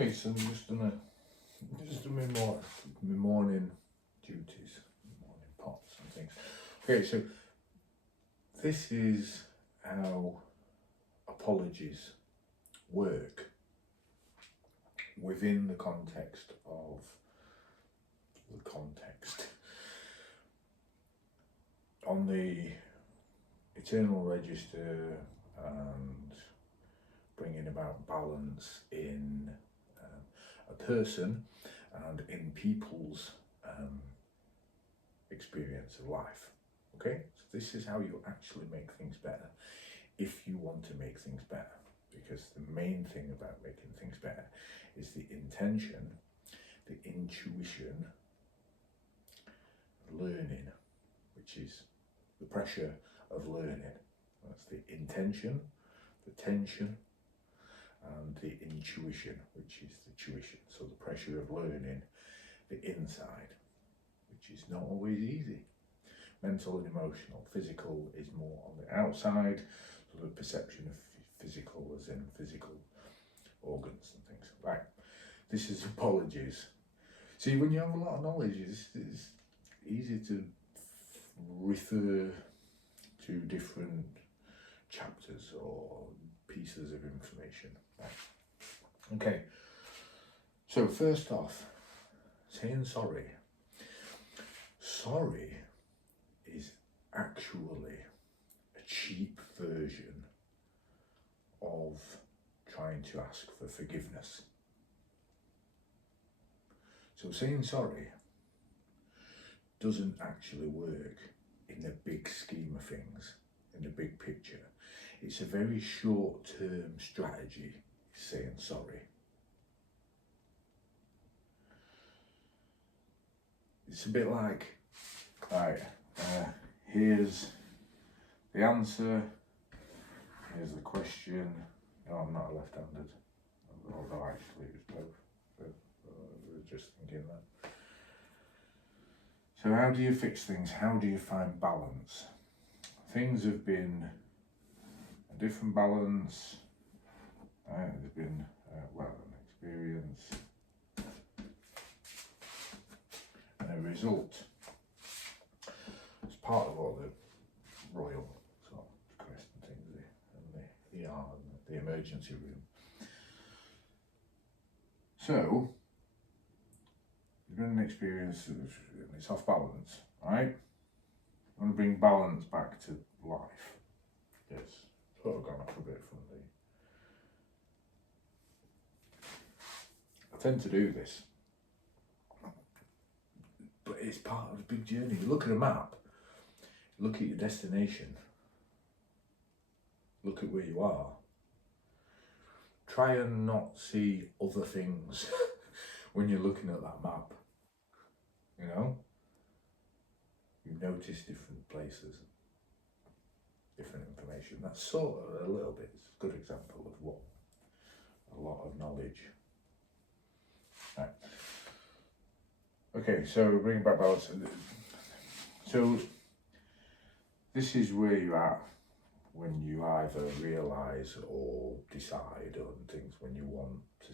Okay, so I'm just do my morning duties, morning pots and things. Okay, so this is how apologies work within the context of the context. On the eternal register and bringing about balance in a person and in people's experience of life. Okay, so this is how you actually make things better if you want to make things better, because the main thing about making things better is the intention, the intuition, learning, which is the pressure of learning. That's the intention, the tension, and the intuition, which is the tuition. So the pressure of learning, the inside, which is not always easy. Mental and emotional. Physical is more on the outside, so the perception of physical as in physical organs and things. Right, this is apologies. See, when you have a lot of knowledge, it's easy to refer to different chapters or pieces of information. Right. Okay, so first off, saying sorry. Sorry is actually a cheap version of trying to ask for forgiveness. So saying sorry doesn't actually work in the big scheme of things, in the big picture. It's a very short-term strategy, saying sorry. It's a bit like, right, here's the answer, here's the question. No, I'm not left-handed, although actually it was both. I was just thinking that. So how do you fix things? How do you find balance? Things have been a different balance. There's been, an experience and a result. It's part of all the royal sort of quest and things, and the ER and the emergency room. So, you've been an experience, and it's off balance, right? You want to bring balance back to life. Yes, sort of gone off a bit from the... I tend to do this, but it's part of the big journey. You look at a map, look at your destination, look at where you are. Try and not see other things when you're looking at that map. You know? You notice different places, different information. That's sort of a little bit, it's a good example of what a lot of knowledge. Right. Okay, so bringing back balance. So this is where you're at when you either realise or decide on things, when you want to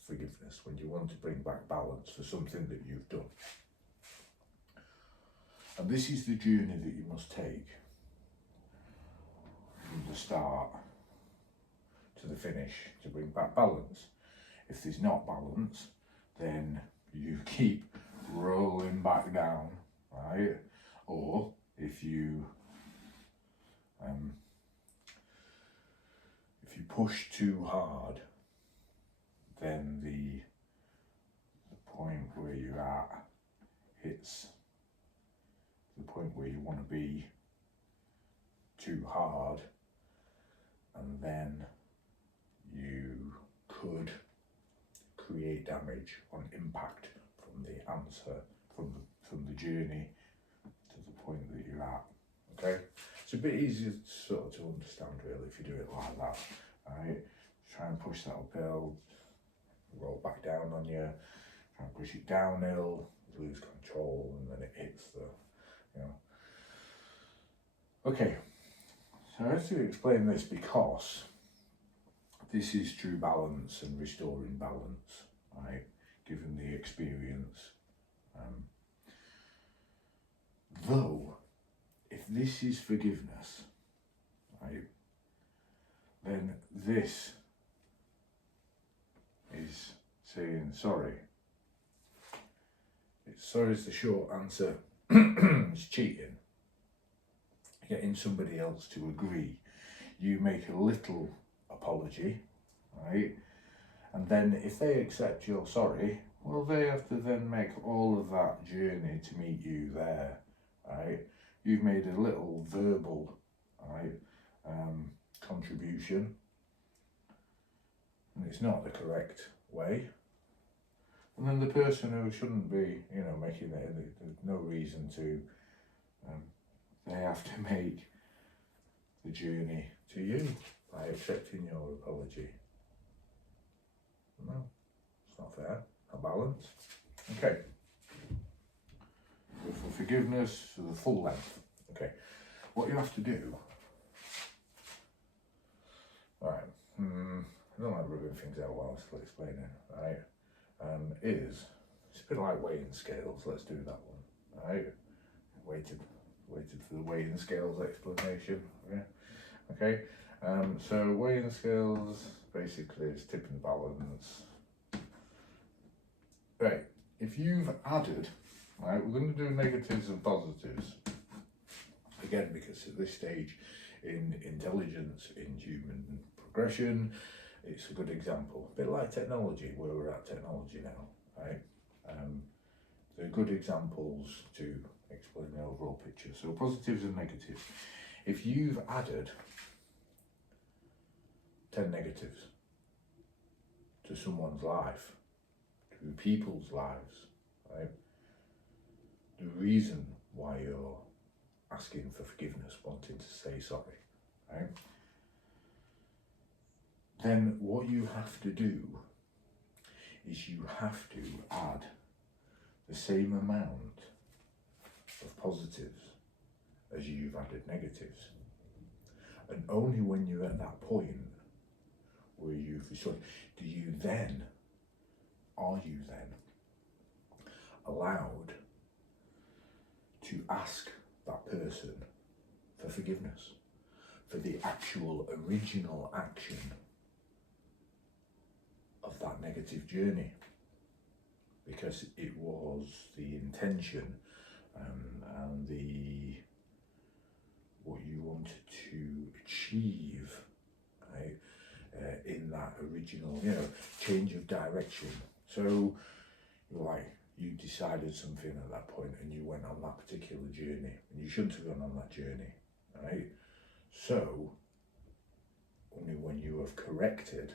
forgiveness, when you want to bring back balance for something that you've done. And this is the journey that you must take from the start to the finish to bring back balance. If there's not balance, then you keep rolling back down, right? Or if you push too hard, then the point where you're at hits the point where you want to be too hard, and then you could create damage on impact from the answer, from the journey to the point that you're at. Okay, it's a bit easier sort of to understand really if you do it like that. Right, try and push that uphill, roll back down on you, try and push it downhill, lose control, and then it hits the, you know. Okay, so I have to explain this because this is true balance and restoring balance, right? Given the experience. Though, if this is forgiveness, right, then this is saying sorry. Sorry is the short answer. It's cheating. Getting somebody else to agree. You make a little apology, right? And then if they accept your sorry, well, they have to then make all of that journey to meet you there, right? You've made a little verbal, right, contribution, and it's not the correct way. And then the person who shouldn't be, making it, there's no reason to, they have to make the journey to you by accepting your apology. No, it's not fair, not balanced. Okay. Go for forgiveness to the full length. Okay. What you have to do, right, I don't like rubbing things out while I'm still explaining, right, is, it's a bit like weighing scales, let's do that one, right, waited for the weighing scales explanation, yeah, okay, so weighing scales, basically is tipping the balance, right, if you've added, right, we're going to do negatives and positives, again, because at this stage in intelligence, in human progression, it's a good example. A bit like technology, where we're at technology now, right? They're good examples to explain the overall picture. So positives and negatives. If you've added 10 negatives to someone's life, to people's lives, right? The reason why you're asking for forgiveness, wanting to say sorry, right? Then what you have to do is you have to add the same amount of positives as you've added negatives. And only when you're at that point where you've restored, are you then allowed to ask that person for forgiveness for the actual original action of that negative journey, because it was the intention and the what you wanted to achieve, right, in that original change of direction. So you decided something at that point and you went on that particular journey, and you shouldn't have gone on that journey, right? So only when you have corrected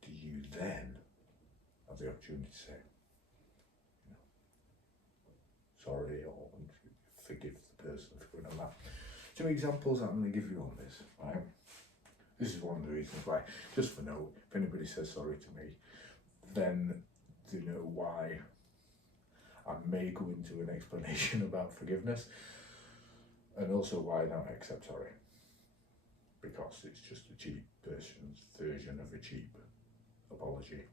do you then have the opportunity to say, sorry, or forgive the person for going on that. 2 examples I'm going to give you on this, right? This is one of the reasons why, just for note, if anybody says sorry to me, then they know why I may go into an explanation about forgiveness, and also why I don't accept sorry, because it's just a cheap version of a cheap apology.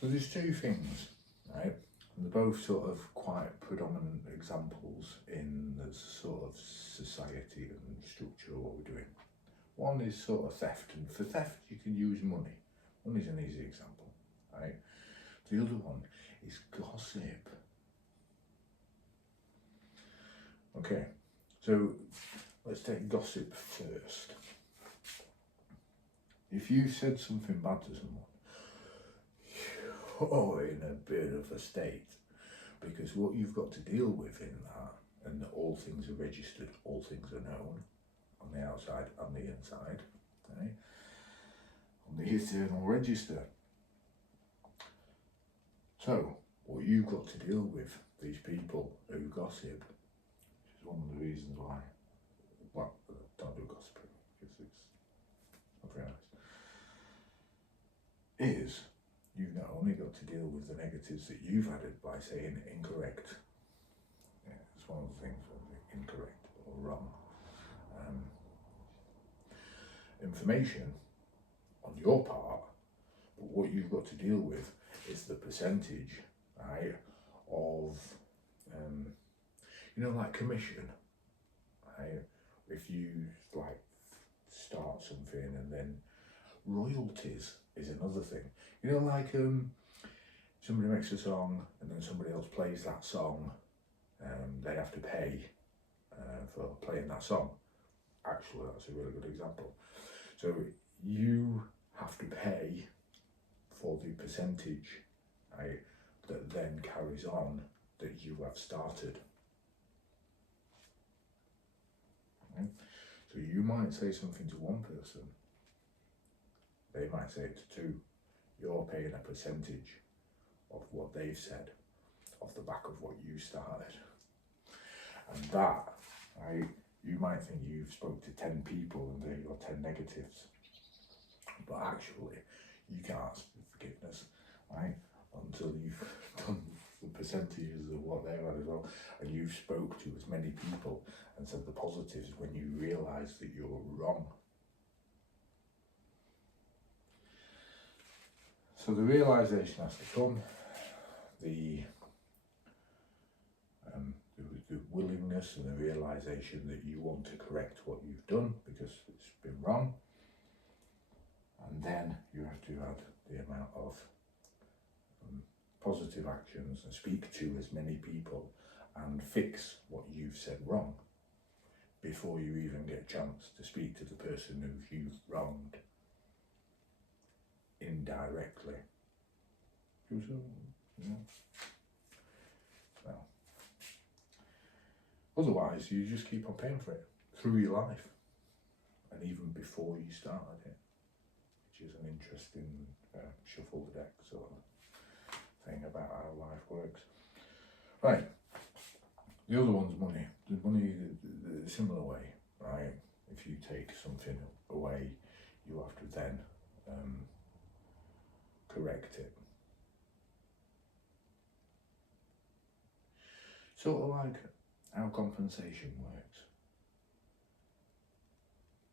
So there's 2 things, right? And they're both sort of quite predominant examples in the sort of society and structure of what we're doing. One is sort of theft, and for theft you can use money. Money's an easy example, right? The other one is gossip. Okay, so let's take gossip first. If you said something bad to someone, you're in a bit of a state, because what you've got to deal with in that, and that all things are registered, all things are known, on the outside and the inside, right? On the eternal register. So, what you've got to deal with, these people who gossip, which is one of the reasons why, well, don't do gossiping, because it's not very nice, is you've not only got to deal with the negatives that you've added by saying incorrect. Yeah, it's one of the things, incorrect or wrong. information on your part, but what you've got to deal with is the percentage, right, of, like commission, right? If you like start something and then royalties is another thing. Like somebody makes a song and then somebody else plays that song, they have to pay for playing that song. Actually, that's a really good example. So you have to pay for the percentage, right, that then carries on that you have started. Okay? So you might say something to one person, they might say it to two. You're paying a percentage of what they've said off the back of what you started. And that, right, you might think you've spoke to 10 people and they're your 10 negatives, but actually you can't ask for forgiveness, right, until you've done the percentages of what they've had as well, and you've spoke to as many people and said the positives when you realise that you're wrong. So the realisation has to come, the willingness and the realisation that you want to correct what you've done because it's been wrong, and then you have to add the amount of positive actions and speak to as many people and fix what you've said wrong before you even get a chance to speak to the person who you've wronged indirectly. Well, otherwise you just keep on paying for it through your life and even before you started it, which is an interesting shuffle the deck sort of thing about how life works. Right, the other one's money. The money, the similar way, right? If you take something away, you have to then correct it. Sort of like how compensation works.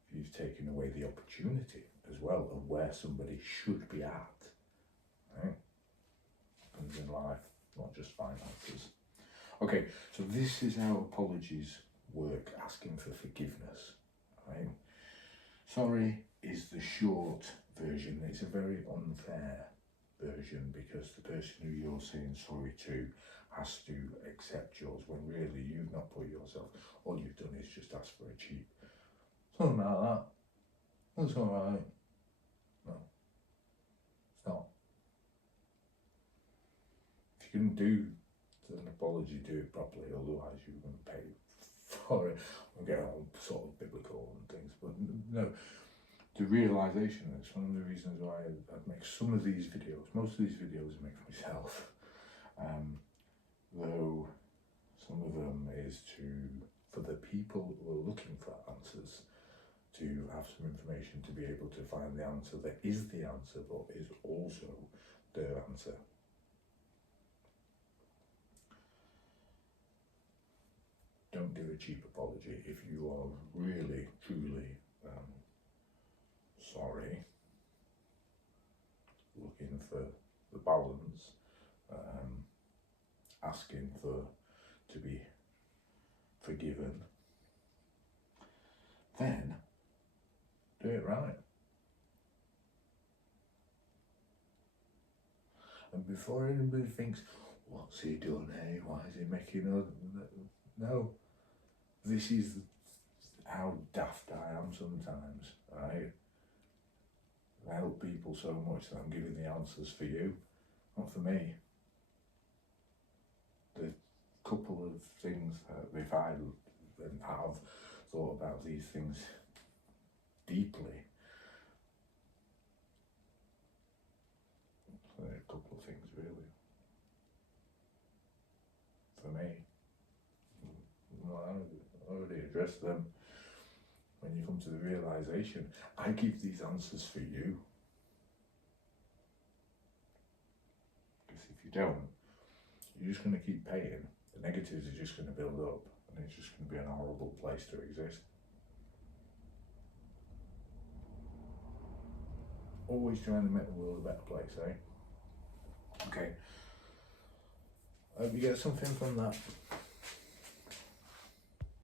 If you've taken away the opportunity as well of where somebody should be at, right? Happens in life, not just finances. Okay, so this is how apologies work, asking for forgiveness, right? Sorry is the short version. It's a very unfair version because the person who you're saying sorry to has to accept yours when really you've not put yourself, all you've done is just ask for a cheap, something like that, that's alright. No, it's not. If you can do an apology, do it properly, otherwise you're going to pay for it. We'll get all sort of biblical and things, but no, the realisation, that's one of the reasons why I make some of these videos, most of these videos I make for myself, though some of them is for the people who are looking for answers, to have some information to be able to find the answer that is the answer, but is also their answer. Don't do a cheap apology if you are really, truly sorry, looking for the balance, asking to be forgiven, then do it right. And before anybody thinks, what's he done, hey, why is he making no, this is how daft I am sometimes, right? I help people so much that I'm giving the answers for you, not for me. The couple of things that if I have thought about these things deeply, so there are a couple of things really for me. Well, I already addressed them. When you come to the realisation, I give these answers for you. Because if you don't, you're just going to keep paying. The negatives are just going to build up, and it's just going to be a horrible place to exist. always trying to make the world a better place, eh? Okay. I hope you get something from that.